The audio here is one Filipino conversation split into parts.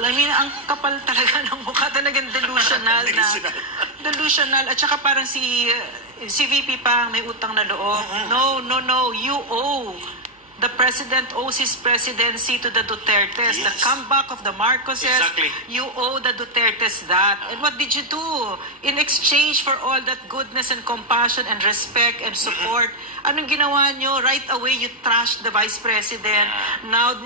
I mean, ang kapal talaga ng mukha, talagang delusional na. Delusional. At saka parang si VP pa may utang na loob. No. You owe. The president owes his presidency to the Dutertes. Yes. The comeback of the Marcoses. Exactly. You owe the Dutertes that. And what did you do? In exchange for all that goodness and compassion and respect and support, anong ginawa nyo? Right away, you trashed the vice president. Now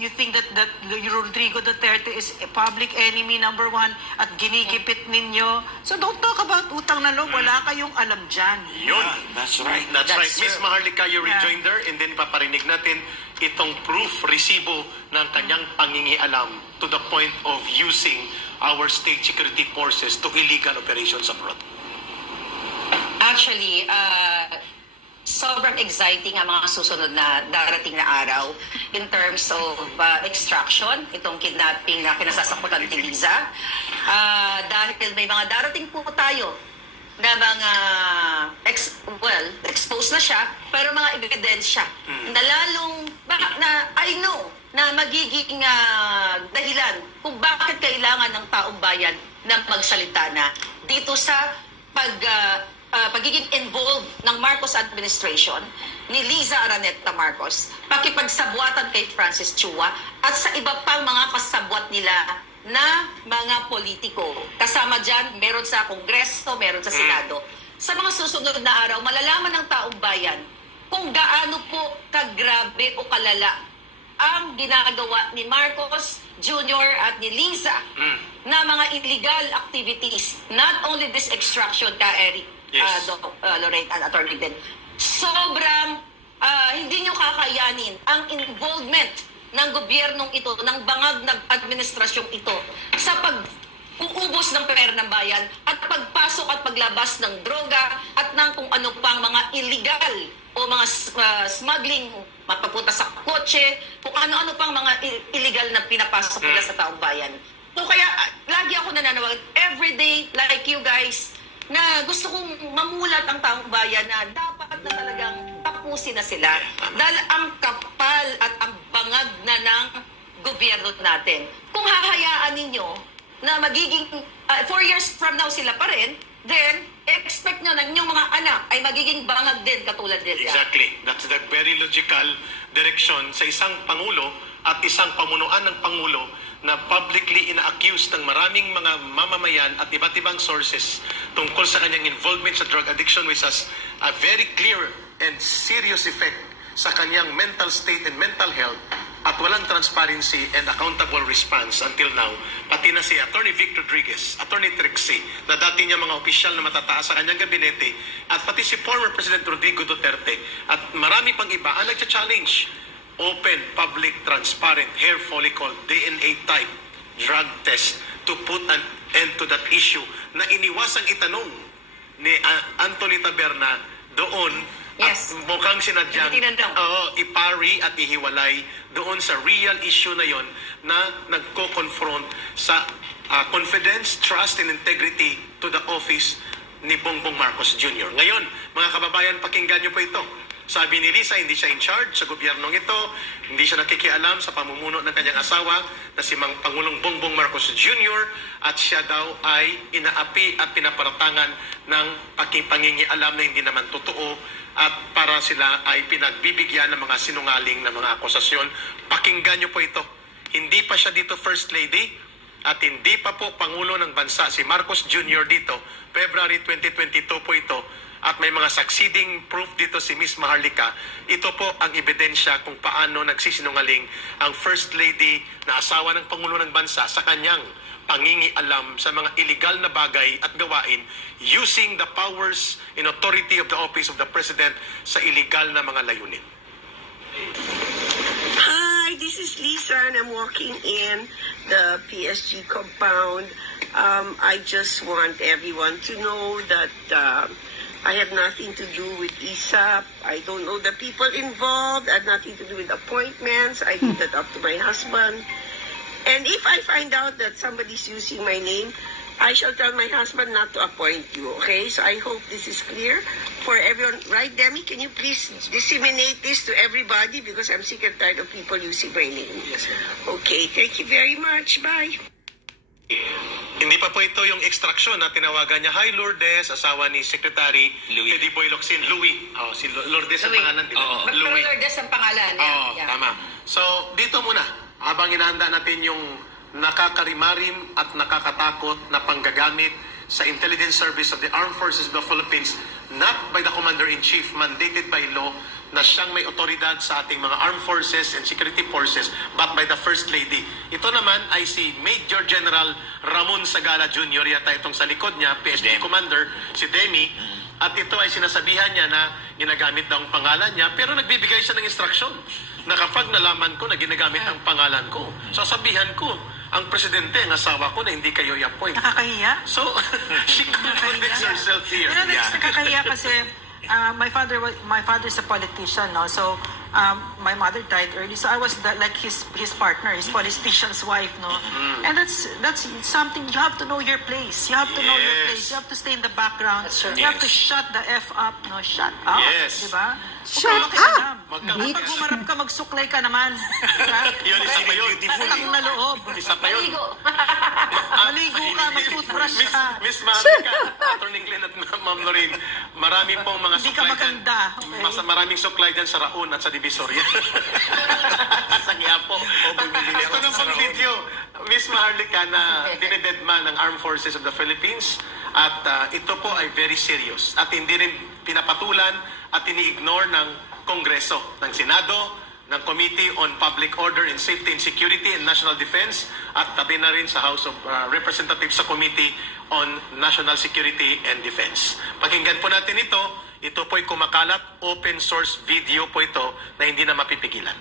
you think that Rodrigo Duterte is a public enemy number 1 at ginigipit ninyo. So don't talk about utang na loob. Wala kayong alam dyan. Yun. That's right. That's right. Miss Maharlika, you rejoinder, and then paparinig natin itong proof, resibo ng kanyang pangingialam to the point of using our state security forces to illegal operations abroad. Actually, sobrang exciting ang mga susunod na darating na araw in terms of extraction, itong kidnapping na kinasasakutan ni Liza. Dahil may mga darating po tayo na mga exposed na siya, pero mga ebidensya na lalong, I know, na magiging dahilan kung bakit kailangan ng taong bayan na magsalita na dito sa pagiging involved ng Marcos administration ni Liza Araneta Marcos, pakipagsabuatan kay Francis Chua at sa iba pang mga kasabwat nila na mga politiko. Kasama dyan, meron sa Kongreso, meron sa Senado. Sa mga susunod na araw, malalaman ng taong bayan kung gaano po kagrabe o kalala ang ginagawa ni Marcos Jr. at ni Liza na mga illegal activities. Not only this extraction ka, Eric, Lorraine, and Attorney Ben. Sobrang hindi nyo kakayanin ang involvement ng gobyernong ito, ng bangag ng administrasyong ito sa pag-uubos ng pera ng bayan at pagpasok at paglabas ng droga at ng kung ano pang mga illegal o mga smuggling, mapapunta sa kotse, kung ano-ano pang mga illegal na pinapasok nila sa taong bayan. So kaya lagi ako nananawagan, everyday like you guys, na gusto kong mamulat ang taong bayan na dapat na talagang tapusin na sila dahil ang kapal at ang bangag na ng gobyerno natin. Kung hahayaan ninyo na magiging 4 years from now sila pa rin, then expect nyo na inyong mga anak ay magiging bangag din katulad nila. Exactly. That's the very logical direction sa isang Pangulo at isang pamunuan ng Pangulo na publicly ina-accuse ng maraming mga mamamayan at iba't ibang sources tungkol sa kanyang involvement sa drug addiction, which has a very clear and serious effect sa kanyang mental state and mental health, at walang transparency and accountable response until now. Pati na si Attorney Vic Rodriguez, Attorney Trixie, na dati niya mga opisyal na matataas sa kanyang gabinete, at pati si former President Rodrigo Duterte, at marami pang iba ang nagcha-challenge open, public, transparent, hair follicle, DNA type, drug test to put an end to that issue na iniwasang itanong ni Anthony Taberna doon. Yes. At mukhang sinadyang ipari at ihiwalay doon sa real issue na yon na nagko-confront sa confidence, trust, and integrity to the office ni Bongbong Marcos Jr. Ngayon, mga kababayan, pakinggan niyo po ito. Sabi ni Liza, hindi siya in charge sa gobyernong ito, hindi siya nakikialam sa pamumuno ng kanyang asawa na si Pangulong Bongbong Marcos Jr. at siya daw ay inaapi at pinaparatangan ng pangingialam na hindi naman totoo at para sila ay pinagbibigyan ng mga sinungaling na mga akusasyon. Pakinggan niyo po ito. Hindi pa siya dito First Lady at hindi pa po Pangulo ng Bansa si Marcos Jr. dito. February 2022 po ito. At may mga succeeding proof dito si Miss Maharlika. Ito po ang ebidensya kung paano nagsisinungaling ang First Lady na asawa ng Pangulo ng Bansa sa kanyang pangingialam sa mga illegal na bagay at gawain using the powers and authority of the office of the President sa illegal na mga layunin. Hi, this is Lisa and I'm walking in the PSG compound. I just want everyone to know that I have nothing to do with ISAP. I don't know the people involved. I have nothing to do with appointments. I leave that up to my husband. And if I find out that somebody's using my name, I shall tell my husband not to appoint you, okay? So I hope this is clear for everyone. Right, Demi? Can you please disseminate this to everybody because I'm sick and tired of people using my name. Yes, sir. Okay, thank you very much. Bye. Hindi pa po ito yung extraction na tinawagan niya. Hi, Lourdes, asawa ni Secretary Louis. Teddy Boy Locsin. Louis. Oh, si Lourdes ang Louis. pangalan, di ba? Oo. Louis. Lourdes ang pangalan. Oo, Yeah. tama. So, dito muna, habang inahanda natin yung nakakarimarim at nakakatakot na panggagamit sa Intelligence Service of the Armed Forces of the Philippines, not by the Commander-in-Chief, mandated by law, na siyang may otoridad sa ating mga armed forces and security forces, but by the First Lady. Ito naman ay si Major General Ramon Sagala Jr. Yata itong sa likod niya, PSD Commander, si Demi. At ito ay sinasabihan niya na ginagamit daw ang pangalan niya, pero nagbibigay siya ng instruction na kapag nalaman ko na ginagamit ang pangalan ko, sasabihan ko ang presidente, ang asawa ko na hindi kayo i-appoint. Nakakahiya. So, she contradicts herself here. You know, that's nakakahiya kasi my father's a politician, no? So my mother died early, so I was like his partner, his politician's wife, no? And that's something. You have to know your place. You have to know your place. You have to stay in the background. You have to shut the F up, no? Shut up. Yes. Diba? Shut up! Kapag humarap ka, magsuklay ka naman. Diba? Yun, isa pa yun. Utang na loob. Isa pa yun. Maligo ka, mag-toothbrush ka. Miss Marica, Attorney Glenn at Ma'am Lorraine, marami pong mga Hindi ka suklay maganda. dyan. Okay? Maraming suklay dyan sa Raon at sa Divisoria. Sa Quiapo. Ito na pong video, Miss Maharlika, na dinededma ng Armed Forces of the Philippines. At ito po ay very serious. At hindi rin pinapatulan at ini-ignore ng Kongreso, ng Senado, ng Committee on Public Order and Safety and Security and National Defense, at pati na rin sa House of Representatives sa Committee on National Security and Defense. Pakinggan po natin ito. Ito po'y kumakalat, open source video po ito na hindi na mapipigilan.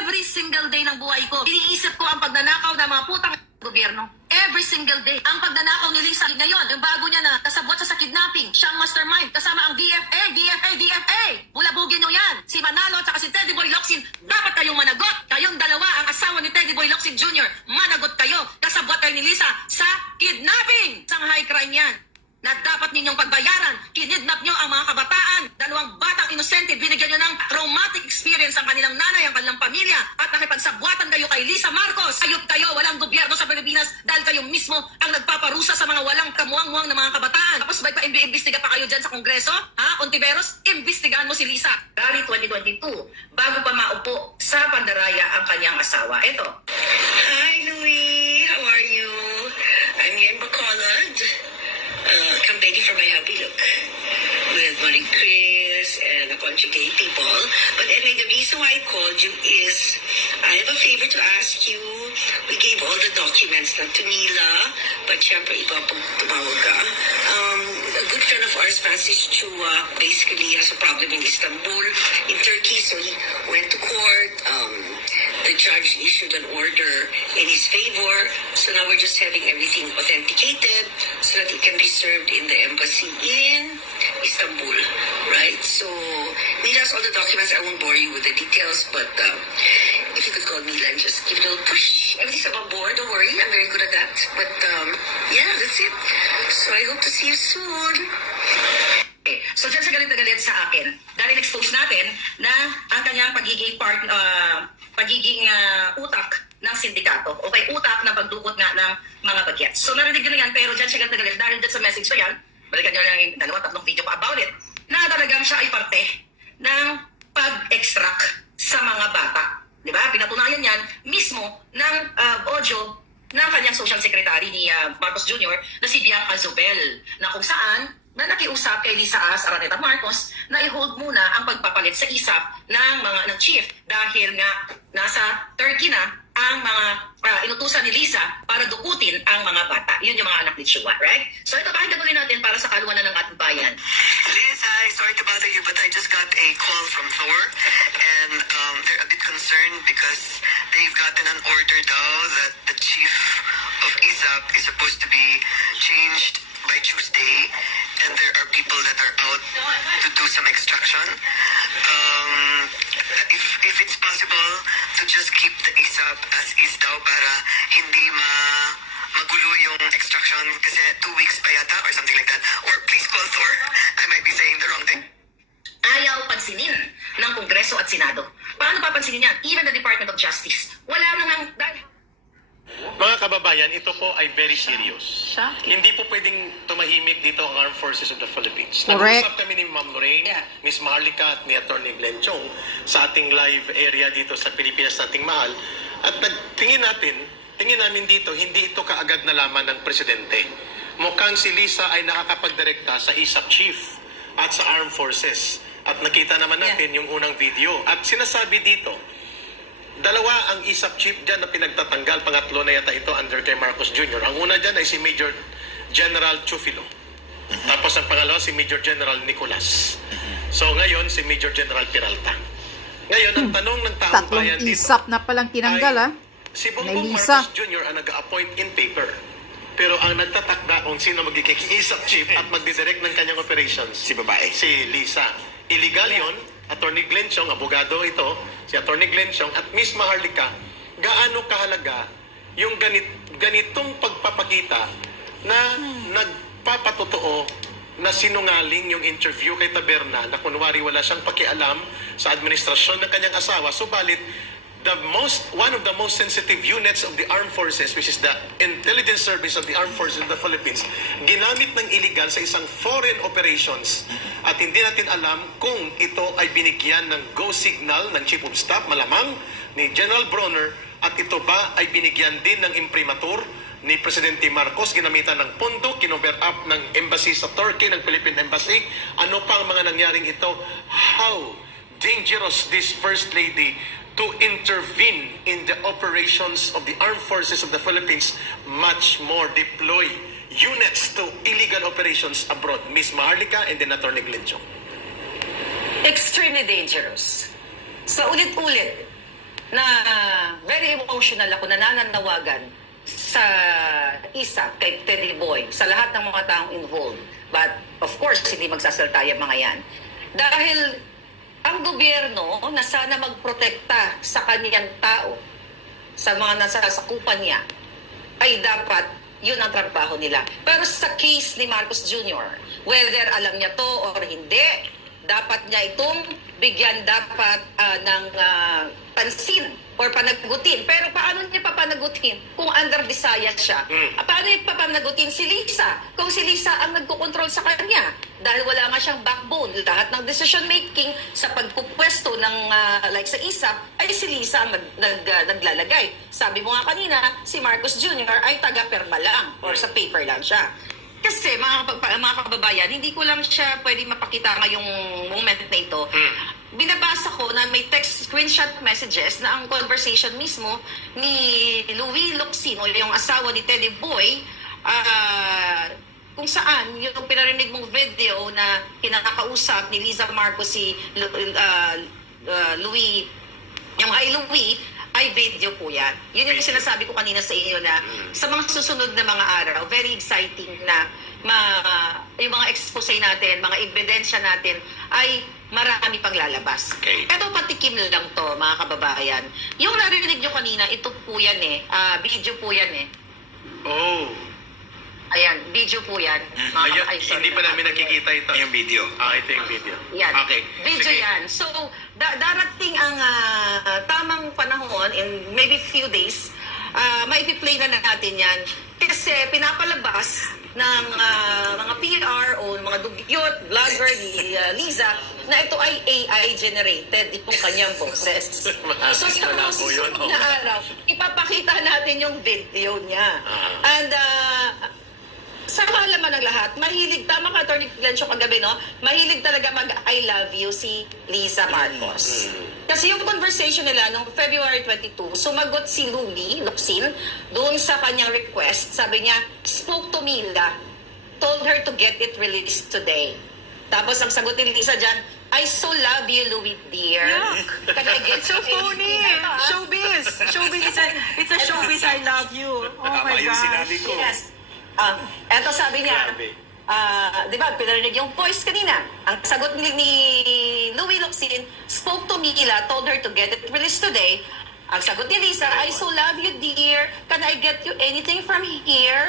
Every single day ng buhay ko, iniisip ko ang pagnanakaw ng mga putang gobyerno. Every single day. Ang pagnanakaw ni Lisa ngayon, yung bago niya na kasabot sa kidnapping, siyang mastermind, kasama ang DFA! Bulabugin nyo yan! Si Manalo at si Teddy Boy Locsin, dapat kayong managot! Kayong dalawa, ang asawa ni Teddy Boy Locsin Jr., managot kayo! Kasabot kayo ni Lisa sa kidnapping! Isang high crime yan na dapat ninyong pagbayaran. Kinidnap nyo ang mga kabataan. 2 batang inosente, binigyan nyo ng traumatic experience ang kanilang nanay, ang kanilang pamilya, at nakipagsabwatan kayo kay Lisa Marcos. Ayot kayo, walang gobyerno sa Pilipinas dahil kayo mismo ang nagpaparusa sa mga walang kamuang-muang na mga kabataan. Tapos ba imbestiga pa kayo dyan sa Kongreso? Ha? Ontiveros, imbestigahan mo si Lisa. Dari 2022, bago pa maupo sa pandaraya ang kanyang asawa. Ito. Hi, Louis. How are you? I'm here in Bacolod, campaigning for my happy look with Marie Chris and a bunch of gay people. But anyway, the reason why I called you is I have a favor to ask you. We gave all the documents na to Nila, but syempre iba pag tumawag ka. A good friend of ours, Francis Chua, basically has a problem in Istanbul, in Turkey, so he went to court. The judge issued an order in his favor, so now we're just having everything authenticated so that it can be served in the embassy in Istanbul, right? So Mila has all the documents. I won't bore you with the details, but if you could call Mila and just give it a little push. Everything's above board, don't worry. I'm very good at that. But yeah, that's it. So I hope to see you soon. So dyan sa galit na galit sa akin, dahil expose natin na ang kanyang pagiging utak ng sindikato o kay utak na pagdukot nga ng mga bagets. So narinig nyo na yan, pero dyan siya galit na galit dahil dyan sa message ko yan, balikan nyo lang yung 2-3 video pa about it, na talagang siya ay parte ng pag-extract sa mga bata. Diba? Pinatunayan yan mismo ng audio ng kanyang social secretary ni Marcos Jr. na si Biang Azubel, na kung saan na nakiusap kay Lisa Araneta Marcos na i-hold muna ang pagpapalit sa ISAP ng chief dahil nga nasa Turkey na ang mga inutusan ni Lisa para dukutin ang mga bata. Yun yung mga anak ni Chua, right? So ito, bakit gagawin natin para sa kaluwanan ng ating bayan? Liz, hi. Sorry to bother you, but I just got a call from Thor, and they're a bit concerned because they've gotten an order daw that the chief of ISAP is supposed to be changed by Tuesday, and there are people that are out to do some extraction. If it's possible to just keep the ISAP as is daw para hindi magulo yung extraction kasi 2 weeks pa yata or something like that. Or please call Thor. I might be saying the wrong thing. Ayaw pansinin ng Kongreso at Senado. Paano papansinin yan? Even the Department of Justice. Wala nang dahil. Mga kababayan, ito po ay very serious. Shocking. Hindi po pwedeng tumahimik dito ang Armed Forces of the Philippines. Correct. Nag-usap kami ni Ma'am Lorraine, Yeah. Miss Maharlika at ni Attorney Glenn Chong sa ating live area dito sa Pilipinas nating mahal. At tingin namin dito, hindi ito kaagad nalaman ng Presidente. Mukhang si Lisa ay nakakapagdirekta sa ISAP Chief at sa Armed Forces. At nakita naman natin yung unang video. At sinasabi dito, dalawa ang ISAP chief dyan na pinagtatanggal. Pangatlo na yata ito under kay Marcos Jr. Ang una dyan ay si Major General Chufilo. Tapos ang pangalawa si Major General Nicolas. So ngayon si Major General Peralta. Ngayon ang tanong ng taong Tatlong bayan dito ISAP na palang tinanggal, ay, ha? si May Bongbong Lisa. Marcos Jr. ang nag-appoint in paper. Pero ang nagtatakda kung sino magiging ISAP chief at magdidirect ng kanyang operations, si babae, si Lisa. Illegal yon. Attorney Glenn Chong, abogado ito, si Attorney Glenn Chong at Miss Maharlika, gaano kahalaga yung ganitong pagpapakita na nagpapatotoo na sinungaling yung interview kay Taberna na kunwari wala siyang pakialam sa administrasyon ng kanyang asawa. Subalit, one of the most sensitive units of the Armed Forces, which is the Intelligence Service of the Armed Forces of the Philippines, ginamit ng illegal sa isang foreign operations. At hindi natin alam kung ito ay binigyan ng go signal ng Chief of Staff, malamang ni General Bronner, at ito ba ay binigyan din ng imprimatur ni Presidente Marcos, ginamitan ng pondo, kinover up ng embassy sa Turkey, ng Philippine Embassy. Ano pa ang mga nangyaring ito? How dangerous this First Lady to intervene in the operations of the Armed Forces of the Philippines, much more deploy units to illegal operations abroad. Miss Maharlika and then Attorney Glenn Chong. Extremely dangerous. So ulit-ulit na very emotional ako na nananawagan sa ISAP kay Teddy Boy, sa lahat ng mga taong involved. But of course, hindi magsasalta yung mga yan. Dahil ang gobyerno na sana magprotekta sa kaniyang tao, sa mga nasa sakupan niya, ay dapat yun ang trabaho nila. Pero sa case ni Marcos Jr., whether alam niya to or hindi, dapat niya itong bigyan dapat ng pansin or panagutin. Pero paano niya papanagutin kung under Visayas siya? Paano niya papanagutin si Lisa kung si Lisa ang nagkukontrol sa kanya? Dahil wala nga siyang backbone. Lahat ng decision making sa pagpupwesto ng like sa ISAP ay si Lisa ang naglalagay. Sabi mo nga kanina, si Marcos Jr. ay taga-perma lang or sa paper lang siya. Kasi mga kababayan, hindi ko lang siya pwedeng mapakita ngayong moment na ito. Binabasa ko na may text screenshot messages na ang conversation mismo ni Louie Locsin, yung asawa ni Teddy Boy, kung saan yung pinarinig mong video na kinakausap ni Liza Marcos si Louie, yung kay Louie, ay video po yan. Yun yung sinasabi ko kanina sa inyo na sa mga susunod na mga araw, very exciting na yung mga expose natin, mga ebidensya natin ay marami pang lalabas. Okay. Ito patikim lang to, mga kababayan. Yung narinig nyo kanina, ito po yan video po yan Oh. Ayan, video po yan. Ayun, hindi pa namin nakikita ito. Yung video. Ito yung video. Yan. Okay. Video Sige. yan. So, darating ang tamang panahon, in maybe few days, maipi-play na natin yan. Kasi pinapalabas ng mga PR o mga dugyot, vlogger ni Liza, na ito ay AI-generated, itong kanyang boses. So, sa mga susunod na araw, ipapakita natin yung video niya. And, sa kalaman ng lahat, mahilig, tama ka, Attorney Glenn Chong kagabi, no? Mahilig talaga mag-I love you si Liza Marcos. Kasi yung conversation nila nung February 22, sumagot si Louie Locsin doon sa kanyang request. Sabi niya, spoke to Mila, told her to get it released today. Tapos ang sagot ni Liza dyan, I so love you, Louie dear. Yeah. Can I get So phony. Showbiz. Showbiz. It's a showbiz I love you. Oh my gosh. Yes. Eto sabi niya, di ba, pinarinig yung voice kanina. Ang sagot ni Louie Locsin, spoke to Mila, told her to get it released today. Ang sagot ni Lisa, I so love you, dear. Can I get you anything from here?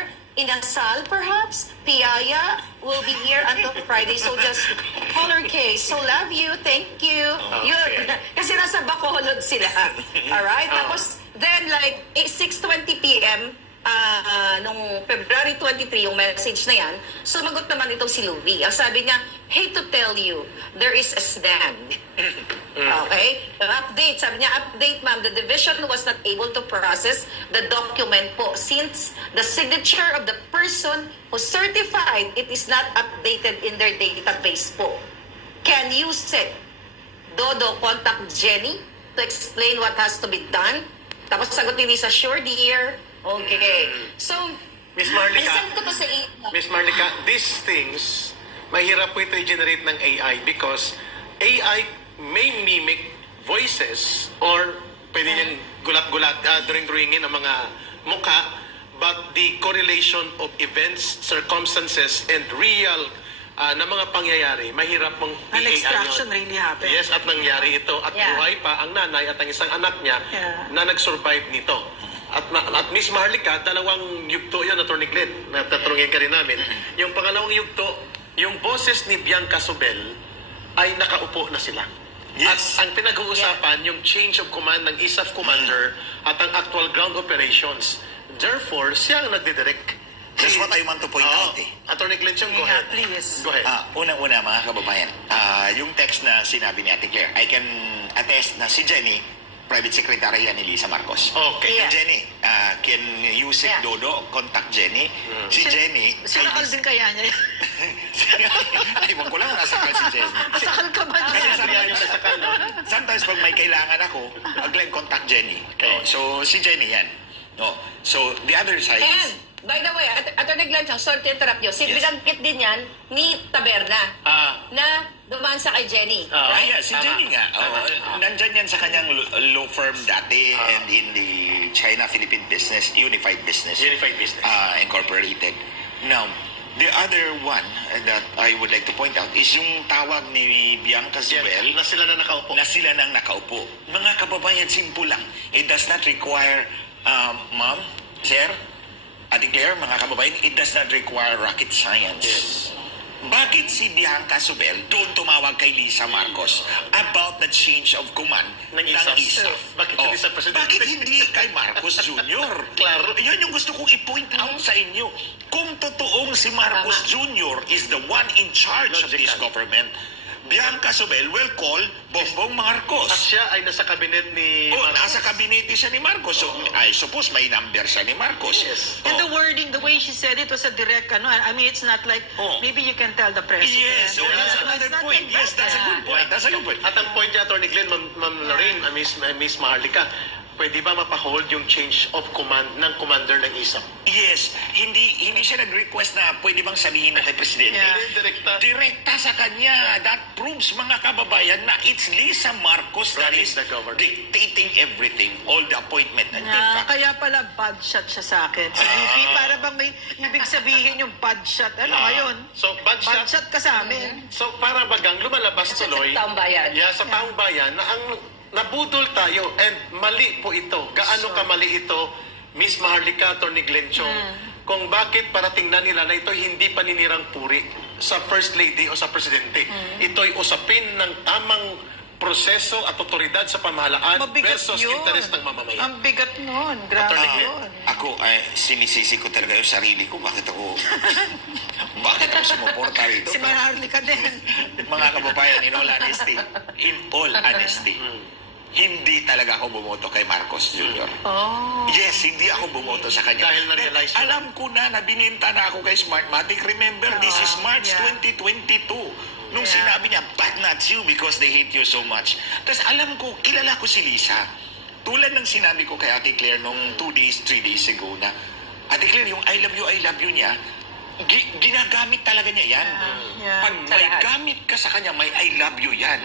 Inasal, perhaps. Piaya will be here until Friday. So just call her case. So love you. Thank you. Yun. Kasi nasa Bacolod sila. Alright? Tapos, then like 6:20 p.m., nung February 23, yung message na yan, sumagot naman itong si Louie. Ang sabi niya, hate to tell you, there is a snag. Okay? Update. Sabi niya, update ma'am, the division was not able to process the document po since the signature of the person who certified it is not updated in their database po. Can you say, Dodo, contact Jenny to explain what has to be done? Tapos sagot ni Lisa, sure dear. Okay. So, Miss Marlica, isend ko to sa Miss Marlica, these things, mahirap po ito i-generate ng AI because AI may mimic voices or pwede niyang gulat-gulat, drawing-drawingin ang mga mukha, but the correlation of events, circumstances, and real na mga pangyayari, mahirap mong An i-AI extraction yun. really happened. Yes, at nangyari ito. At buhay pa ang nanay at ang isang anak niya na nag-survive nito. At Miss Marlica, dalawang yugto yun, Atty. Glenn, natatrungin ka rin namin. Yung pangalawang yugto, yung boses ni Bianca Sobel ay nakaupo na sila. Yes. At ang pinag-uusapan, yung change of command ng ISAF commander at ang actual ground operations. Therefore, siya ang nagdidirect. That's what I want to point out eh. Atty. Glenn, go ahead. Please. Go ahead. Unang-una mga kababayan, yung text na sinabi ni Ate Claire, I can attest na si Jenny, private secretary yan ni Lisa Marcos. Okay. Si Jenny, can you say Dodo, contact Jenny. Si Jenny... Sinakal din kaya niya. Ay, wag ko lang nasakal si Jenny. Masakal ka ba Kasi niya? sometimes, sometimes pag may kailangan ako, Glenn, contact Jenny. Okay. So, si Jenny yan. So, the other side is... And, by the way, Atty. Glanchang, sorry to interrupt you. Binanggit din yan ni Taberna na dumaan sa kay Jenny. Right? Yeah, si Jenny nga. Nandyan yan sa kanyang law firm dati and in the China-Philippine business, Unified Business. Incorporated. Now, the other one that I would like to point out is yung tawag ni Bianca Sobel Na sila na nakaupo. na sila nang nakaupo. Mga kababayan, simple lang. It does not require, ma'am, sir, Ate Claire, mga kababayan, it does not require rocket science. Yes. Bakit si Bianca Sobel doon tumawag kay Lisa Marcos about the change of command ng ISAF? Bakit hindi sa presidente? Bakit hindi kay Marcos Jr.? Klaro. Yan yung gusto kong i-point out sa inyo. Kung totoong si Marcos Jr. is the one in charge of this government, Bianca Sobel will call Bongbong Marcos. At siya ay nasa kabinet ni Marcos. Nasa kabinete siya ni Marcos. So, I suppose may number siya ni Marcos. Yes. And the wording, the way she said it was a direct, I mean, it's not like, maybe you can tell the president. Yes, so that's another It's not point. like Yes, that. that's a good point. That's a good point. At ang point niya, Atty. Glenn, Ma'am Lorraine, Miss Marlica, pwede ba mapahold yung change of command ng commander ng ISAF? Yes, hindi siya nag-request na pwede bang sabihin na kay Presidente. Direkta. Direkta sa kanya. That proves, mga kababayan, na it's Lisa Marcos that is the government. dictating everything, all the appointment. And in fact, Kaya pala bad shot siya sa akin. Sa VP, para bang may ibig sabihin yung bad shot. Ano ngayon? So, bad Bad shot. shot ka sa amin. So, para bagang lumalabas tuloy. Sa taong bayan. Yeah, sa taong bayan na ang nabudol tayo and mali po ito. Gaano kamali ito, Miss Marlica, Atty. Glenn Chong, kung bakit para tingnan nila na ito'y hindi paninirang puri sa First Lady o sa Presidente. Ito'y usapin ng tamang proseso at otoridad sa pamahalaan Mabigat versus yun. interest ng mamamayan. Ang bigat nun. Grabe Attorney Glenn. yun. ako, sinisisi ko talaga yung sarili ko. Bakit ako sumuporta rito? Si Marharli ka din. Mga kababayan, in all honesty, hindi talaga ako bumoto kay Marcos Jr. Yes, hindi ako bumoto sa kanya. Dahil na-realize mo. Alam ko na, bininta na ako kay Smartmatic. Remember, this is March 2022. Nung sinabi niya, but not you because they hate you so much. Tapos alam ko, kilala ko si Lisa. Tulad ng sinabi ko kay Ate Claire nung 2 days, 3 days ago na, Ate Claire, yung I love you niya, ginagamit talaga niya yan. Pag may gamit ka sa kanya, may I love you yan.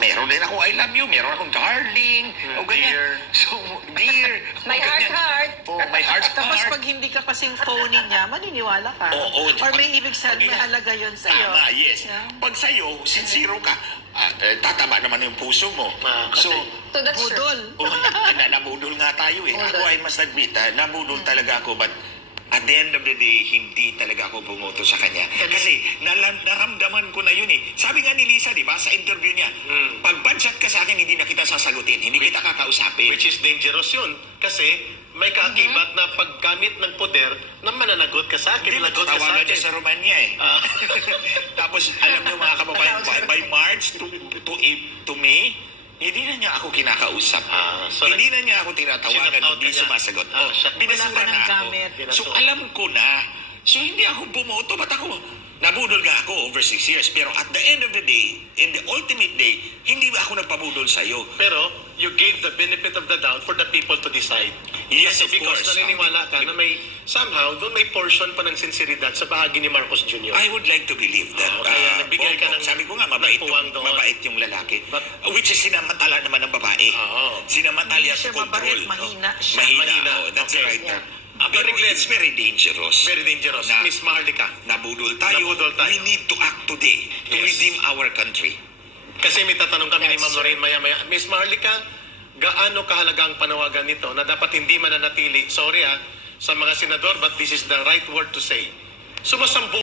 Meron din ako I love you, meron akong darling, o ganyan. Dear. So, dear. May heart. Oh, may heart. Tapos pag hindi ka kasing phony niya, maniniwala ka. Oo, Or may ibig sabihin, may halaga yun sa'yo. Tama, yes. Yeah. Pag sa'yo, sincero ka, tatama naman yung puso mo. So, So that's true. Budol. nabudol nga tayo eh. Ako, I must admit, nabudol talaga ako, but At the end of the day, hindi talaga ako bumoto sa kanya. Kasi naramdaman ko na yun eh. Sabi nga ni Lisa, di ba, sa interview niya, pag budget ka sa akin, hindi na kita sasagutin. Hindi kita kakausapin. Which is dangerous yun. Kasi may kaakibat na paggamit ng poder na mananagot ka sa akin, Hindi, lagot ka sa tawagan akin. niya sa Romania eh. Tapos, alam niyo mga kababayan, by March to May, hindi na niya ako kinakausap. So hindi na niya ako tinatawagan, Sinat-out hindi ka niya. sumasagot. Wala Binasura ka ng na ako. gamit. So, alam ko na. So, hindi ako bumoto. Ba't ako? Nabudol nga ako over 6 years. Pero at the end of the day, in the ultimate day, hindi ba ako nagpabudol sa'yo? Pero you gave the benefit of the doubt for the people to decide. Yes, Kasi of because course. naniniwala ka na may somehow doon may portion pa ng sinseridad sa bahagi ni Marcos Jr. I would like to believe that. Kaya nagbigay ka ng sabi ko nga, mabait puwang doon. yung lalaki. But- Which is sinamantala naman ng babae. Sinamantala Hindi sa siya control. mabait, mahina siya. Mahina. Mahina. That's Okay. right. Yeah. Pero Very it's very dangerous. Very dangerous. Na- Miss Maharlika. Nabudol tayo. Nabudol tayo. We need to act today to Yes. redeem our country. Kasi may tatanong kami ni Yes, Ma'am sir. Lorraine maya-maya. Miss Maharlika, gaano kahalaga ang panawagan nito na dapat hindi mananatili, sorry sa mga senador, but this is the right word to say. Sumasambu